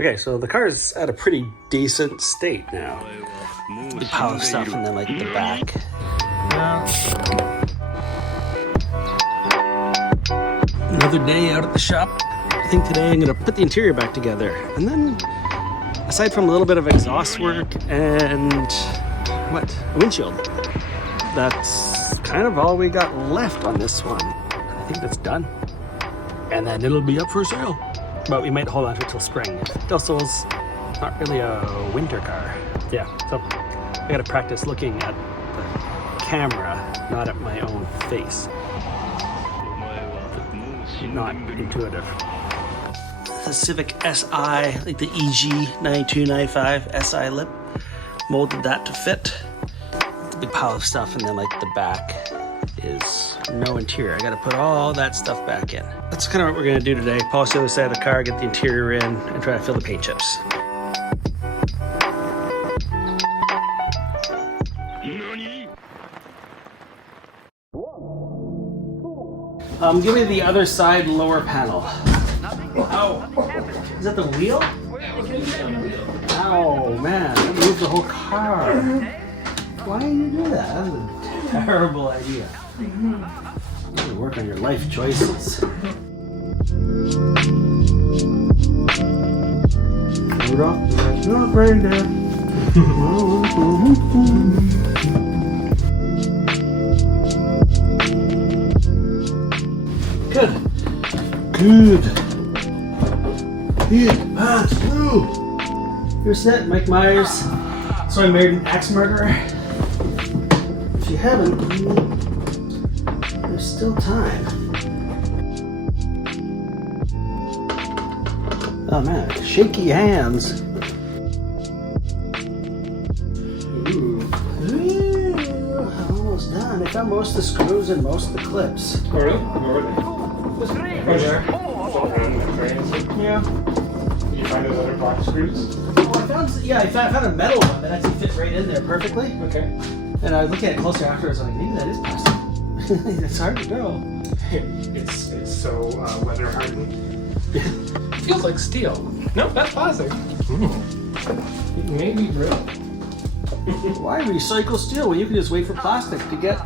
Okay, so the car is at a pretty decent state now. Big pile of stuff and then like the back. Another day out at the shop. I think today I'm gonna put the interior back together. And then, aside from a little bit of exhaust work and a windshield. That's kind of all we got left on this one. I think that's done. And then it'll be up for sale. But we might hold on to it till spring. Delsol's not really a winter car. Yeah, so I gotta practice looking at the camera, not at my own face. Not intuitive. The Civic SI, like the EG 9295 SI lip, molded that to fit. It's a big pile of stuff, and then like the back is no interior. I gotta put all that stuff back in. That's kind of what we're gonna do today. Polish the other side of the car, get the interior in, and try to fill the paint chips. Give me the other side lower panel. Oh, is that the wheel? Oh man, that moved the whole car. Why do you do that? That was a terrible idea. You gotta work on your life choices. Rudolph, that's not reindeer. Good. Yeah, that's blue. You're set, Mike Myers. So I married an axe murderer. If you haven't, there's still time. Oh man, shaky hands. Ooh. Almost done. I found most of the screws and most of the clips. Oh, really? Where were they? Right there. Yeah. Did you find those other black screws? Oh, I found a metal one that actually fit right in there perfectly. Okay. And I was looking at it closer afterwards, like, maybe that is plastic. It's hard to tell. It's so weather hardened. It feels like steel. No, that's plastic. It may be brittle. Why recycle steel when you can just wait for plastic to get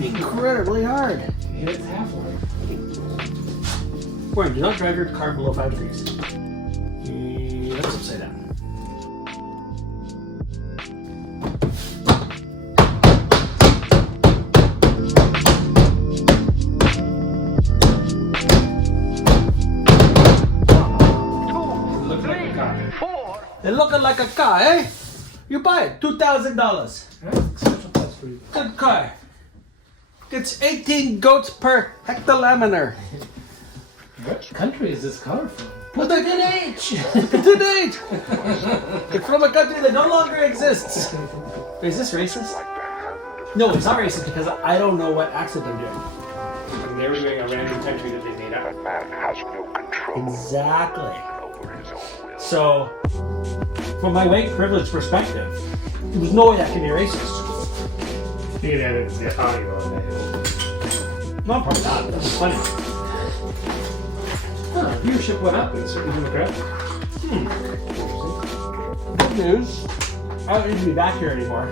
incredibly hard? It's halfway. Warren, do not drive your car below 5 degrees. That's upside down. They're looking like a car, eh? You buy it, $2,000. Good car. Gets 18 goats per hectolaminar. What country is this car from? Look at age! Look at age! It's from a country that no longer exists. Is this racist? No, it's not racist because I don't know what accent I'm doing. And they were doing a random country that they made up. Man has no control Exactly. over his own will. So, from my white privilege perspective, there's no way that can be racist. You can edit the audio on that. No, probably not. That's funny. Viewership went up in certain demographics. Good news. I don't need to be back here anymore.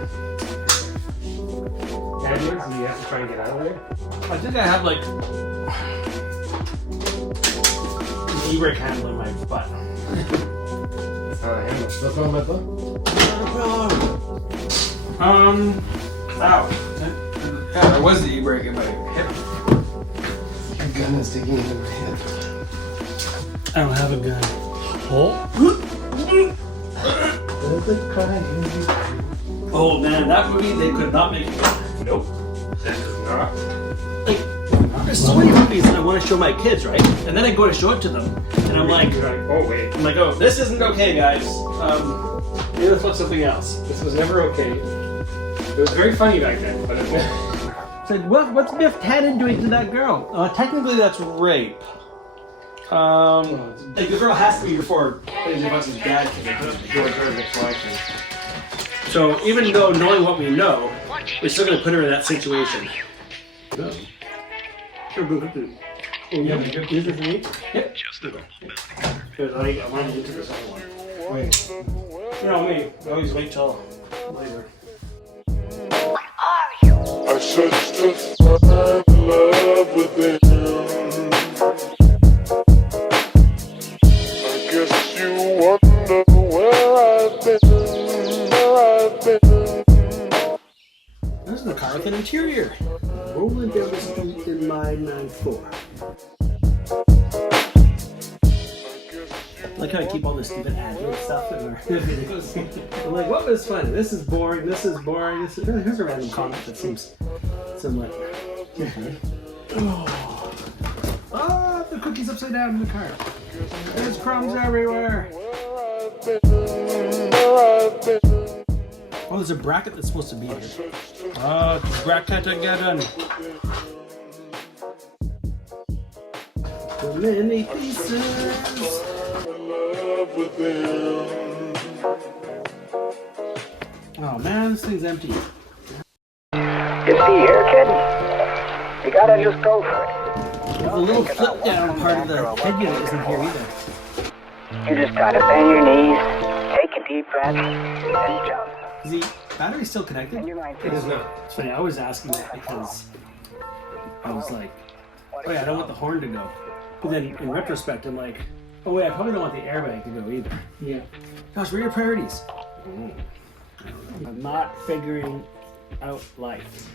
Bad news, and you have to try and get out of there. I think I have like an e-brake handle in my butt. What's wrong with that? Ow. Yeah, there was the e-brake in my hip. Your gun is sticking into my head. I don't have a gun. Oh man, that movie, they could not make it good. Nope. That does not. Like, there's so many movies that I want to show my kids, right? And then I go to show it to them, and I'm like, oh wait. oh, this isn't okay, guys. Maybe let's watch something else. This was never okay. It was very funny back then, but it's never. It's like, what's Biff Tannen doing to that girl? Technically, that's rape. Like the girl has to be before his dad can. So even though knowing what we know, we're still gonna put her in that situation. No. Sure, boo. Yeah, good. Is it for me? Yep. Just a Because I want to get to this other one. wait. You know me, I always wait till later. I searched to find love within. I guess you wonder where I've been. There's the car with an interior. Rolling down the street in my 9.4. I like how I keep all this stupid adjective stuff in our videos. I'm like, what was fun? This is boring. This is boring. This is... Here's a random comment that seems somewhat. Oh. Ah, the cookie's upside down in the car. There's crumbs everywhere. Oh, there's a bracket that's supposed to be here. Oh, bracket again. Too many pieces. Oh man, this thing's empty. You see here, kid? You gotta just go for it. The little flip down part of the head unit isn't here either. You just gotta bend your knees, take a deep breath, and jump. Is the battery still connected? And you might It is not. It's funny, I was asking that because I was like, oh yeah, I don't want the horn to go. But then in retrospect, I'm like, oh wait, I probably don't want the airbag to go either. Yeah. Gosh, what are your priorities? I'm not figuring out life.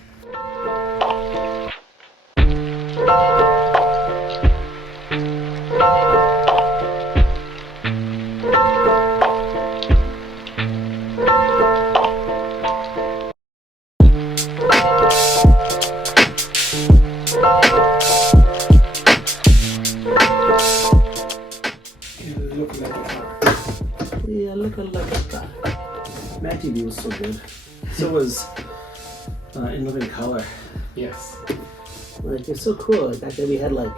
Yeah, look at that. Mad TV was so good. So was In Living Color. Yes. Like, it's so cool. Like, back then we had like,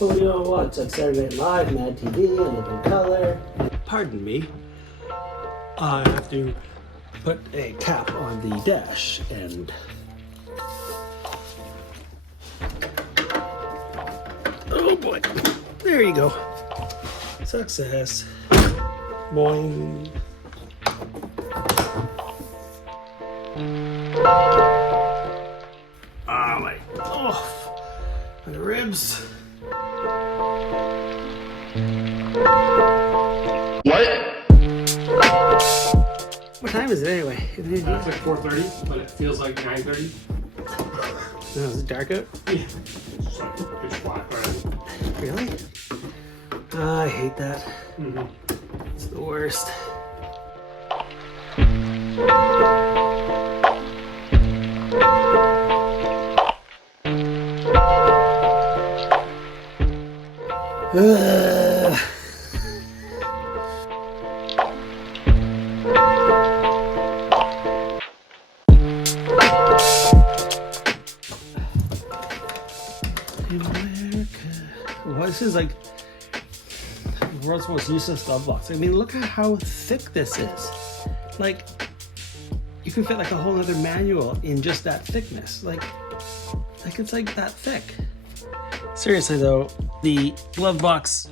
oh, you know what? It's like Saturday Night Live, Mad TV, In Living Color. Pardon me. I have to put a cap on the dash and. Oh boy. There you go. Success. Boing. Oh my. Oh. My ribs. What time is it anyway? It's like 4:30, but it feels like 9:30. No, is it dark out? Yeah. It's like pitch black already. Really? Oh, I hate that. Mm-hmm. It's the worst. America. Well, this is like the world's most useless glove box. I mean, look at how thick this is. Like, you can fit like a whole other manual in just that thickness. Like it's like that thick. Seriously though, the glove box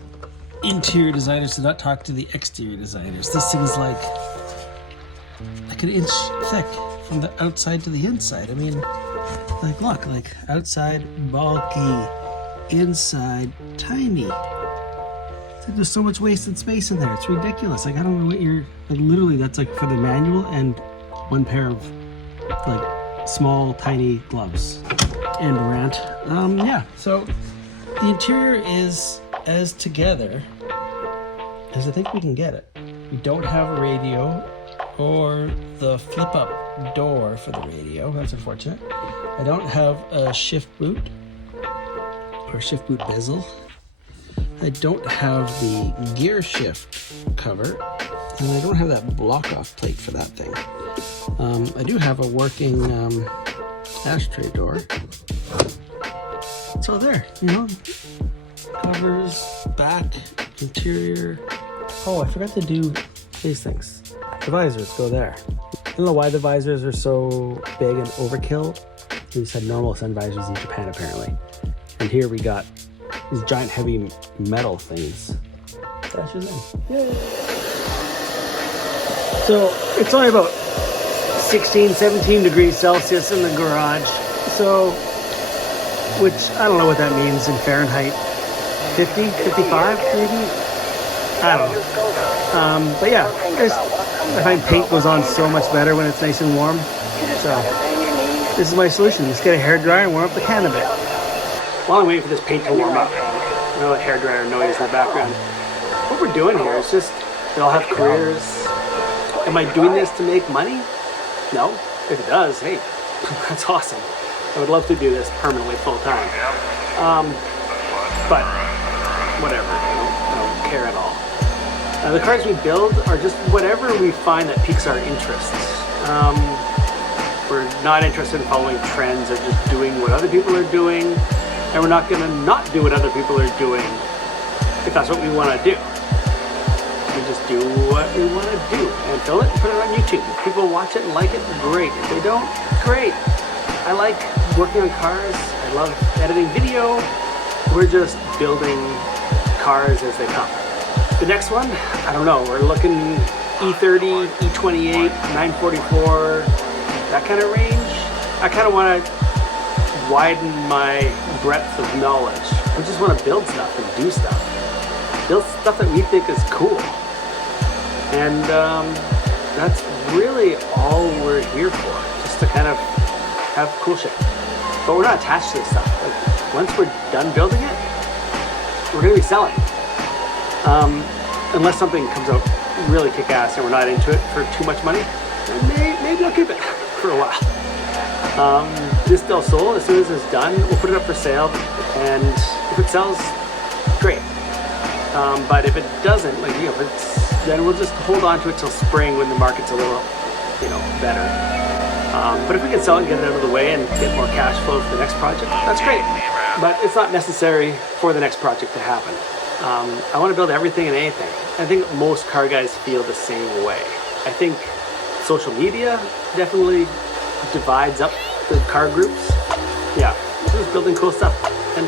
interior designers did not talk to the exterior designers. This thing is like an inch thick from the outside to the inside. I mean, like look, like outside bulky, inside tiny. It's like there's so much wasted space in there. It's ridiculous. Like I don't know what you're like. Literally, that's like for the manual and one pair of like small, tiny gloves. And rant. Yeah. So the interior is as together as I think we can get it. We don't have a radio or the flip-up door for the radio. That's unfortunate. I don't have a shift boot or shift boot bezel. I don't have the gear shift cover, and I don't have that block-off plate for that thing. I do have a working ashtray door. So there, you know, covers, back, interior. Oh, I forgot to do these things. The visors go there. I don't know why the visors are so big and overkill. We just had normal sun visors in Japan apparently. And here we got these giant heavy metal things. That's just it. Yay! So it's only about 16, 17 degrees Celsius in the garage. So, which I don't know what that means in Fahrenheit. 50, 55 maybe? I don't know. But yeah, I find paint goes on so much better when it's nice and warm. So this is my solution. Just get a hairdryer and warm up the can a bit. While I'm waiting for this paint to warm up, I know the hairdryer noise in the background. What we're doing here is just, we all have careers. Am I doing this to make money? No. If it does, hey, that's awesome. I would love to do this permanently full time. But whatever, I don't care at all. The cars we build are just whatever we find that piques our interests. We're not interested in following trends or just doing what other people are doing, and we're not gonna not do what other people are doing if that's what we wanna do. We just do what we wanna do and film it and put it on YouTube. If people watch it and like it, great. If they don't, great. I like working on cars. I love editing video. We're just building cars as they come. The next one, I don't know. We're looking E30, E28, 944, that kind of range. I kind of want to widen my breadth of knowledge. We just want to build stuff and do stuff. Build stuff that we think is cool. And that's really all we're here for. Just to kind of have cool shit. But we're not attached to this stuff. Like, once we're done building it, we're going to be selling. Unless something comes out really kick-ass and we're not into it for too much money, then maybe I'll keep it for a while. This Delsol, as soon as it's done, we'll put it up for sale, and if it sells, great. But if it doesn't, like, you know, then we'll just hold on to it till spring when the market's a little, you know, better. But if we can sell it and get it out of the way and get more cash flow for the next project, that's great. But it's not necessary for the next project to happen. I want to build everything and anything. I think most car guys feel the same way. I think social media definitely divides up the car groups. Yeah, just building cool stuff. And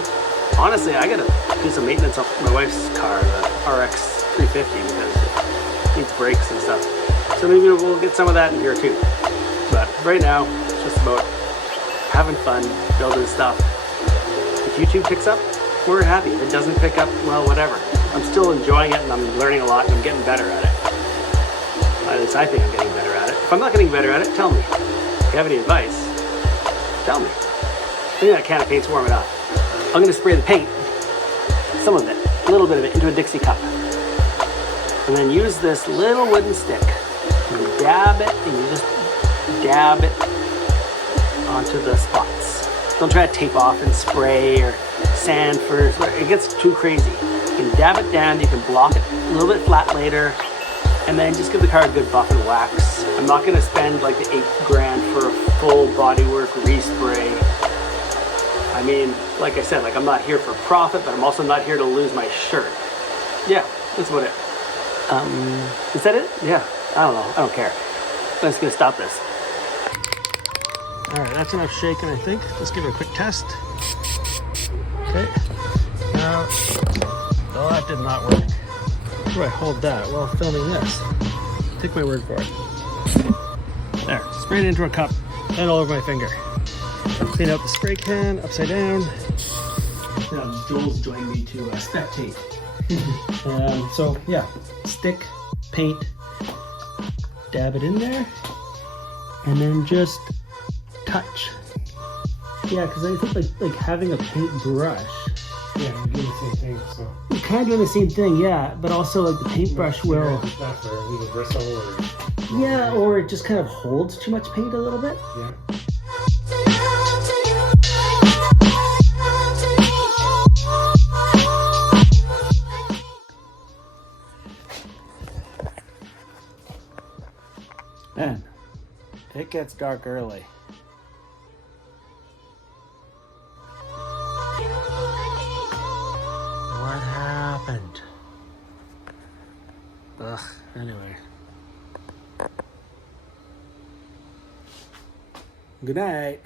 honestly, I gotta do some maintenance on my wife's car, the RX 350, because it needs brakes and stuff. So maybe we'll get some of that in here too. But right now, it's just about having fun, building stuff. If YouTube picks up, we're happy. If it doesn't pick up, well, whatever. I'm still enjoying it and I'm learning a lot and I'm getting better at it. At least I think I'm getting better at it. If I'm not getting better at it, tell me. If you have any advice, tell me. I think that can of paint's warming up. I'm gonna spray the paint, some of it, a little bit of it, into a Dixie cup. And then use this little wooden stick. And dab it, and you just dab it onto the spots. Don't try to tape off and spray or sand first. It gets too crazy. You can dab it down, you can block it a little bit flat later, and then just give the car a good buff and wax. I'm not gonna spend like the $8,000 for a full bodywork respray. I mean, like I said, like I'm not here for profit, but I'm also not here to lose my shirt. Yeah, that's about it. Is that it? Yeah, I don't know, I don't care. I'm just gonna stop this. All right, that's enough shaking, I think. Let's give it a quick test. Okay. Now, oh, that did not work. How do I hold that while filming this? Take my word for it. There, sprayed it into a cup and all over my finger. Clean out the spray can, upside down. Now, Joel's joined me to spectate. So, yeah, stick, paint, dab it in there, and then just touch. Yeah, because I think like having a paint brush. Yeah, I'm doing the same thing, so. You're kind of doing the same thing, yeah, but also like the paintbrush will. That's for a little bristle or. Yeah, or it just kind of holds too much paint a little bit. Yeah. Man, it gets dark early. What happened? Ugh, anyway. Good night.